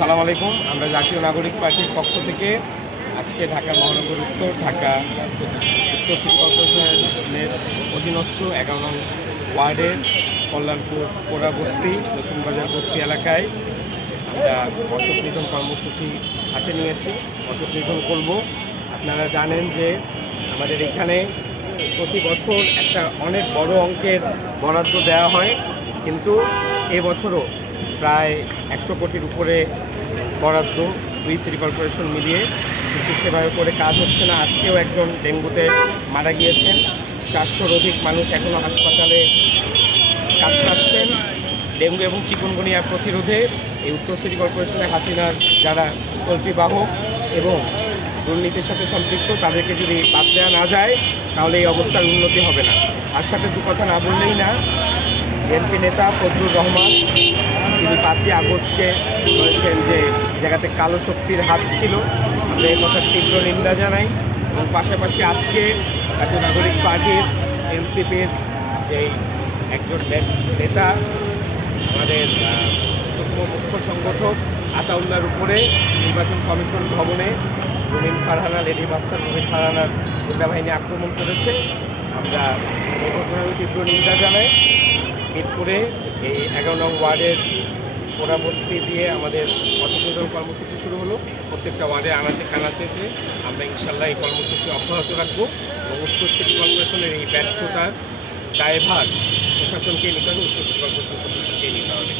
সালাম আলাইকুম। আমরা জাতীয় নাগরিক পার্টির পক্ষ থেকে আজকে ঢাকা মহানগর উত্তর সিটি কর্পোরেশনের অধীনস্থ 11 নং ওয়ার্ডের কল্যাণপুর পোড়া বস্তি নতুন বাজার বস্তি এলাকায় আমরা অশোক নিধন কর্মসূচি হাতে নিয়েছি। অশোক নিধন করব। আপনারা জানেন যে আমাদের এখানে প্রতি বছর একটা অনেক বড় অঙ্কের বরাদ্দ দেওয়া হয়, কিন্তু এবছরও প্রায় 100 কোটির উপরে বরাদ্দ দুই সিটি কর্পোরেশন মিলিয়ে, কিন্তু সেভাবে করে কাজ হচ্ছে না। আজকেও একজন ডেঙ্গুতে মারা গিয়েছেন। 400-র অধিক মানুষ এখনও হাসপাতালে কাজ পাচ্ছেন। ডেঙ্গু এবং চিকুনগুনিয়া প্রতিরোধে এই উত্তর সিটি কর্পোরেশনের হাসিনার যারা কল্পিবাহক এবং দুর্নীতির সাথে সম্পৃক্ত, তাদেরকে যদি বাদ দেওয়া না যায় তাহলে এই অবস্থার উন্নতি হবে না। আর সাথে দু কথা না বললেই না, বিএনপি নেতা ফজলুর রহমান তিনি 5ই আগস্টকে বলেছেন যে জায়গাতে কালো শক্তির হাত ছিল। আমরা এই কথার তীব্র নিন্দা জানাই। এবং পাশাপাশি আজকে জাতীয় নাগরিক পার্টির এনসিপির যেই একজন নেতা আমাদের মুখ্য সংগঠক আতাউল্লাহর উপরে নির্বাচন কমিশন ভবনে রুমিন ফারহানা লেডি মাস্টার রুমিন ফারহানার গুন্ডা বাহিনী আক্রমণ করেছে। আমরা এই ঘটনার তীব্র নিন্দা জানাই। মিরপুরে এই 11 নং ওয়ার্ডের পোড়া বস্তি দিয়ে আমাদের অসচেতন কর্মসূচি শুরু হলো। প্রত্যেকটা ওয়ার্ডে আনাচে কানাচেতে আমরা ইনশাল্লাহ এই কর্মসূচি অব্যাহত রাখবো। উত্তর সিটি কর্পোরেশনের এই ব্যর্থতার দায়ভার প্রশাসনকে নিতে হবে, উত্তর সিটি কর্পোরেশন প্রশাসনকে নিতে হবে।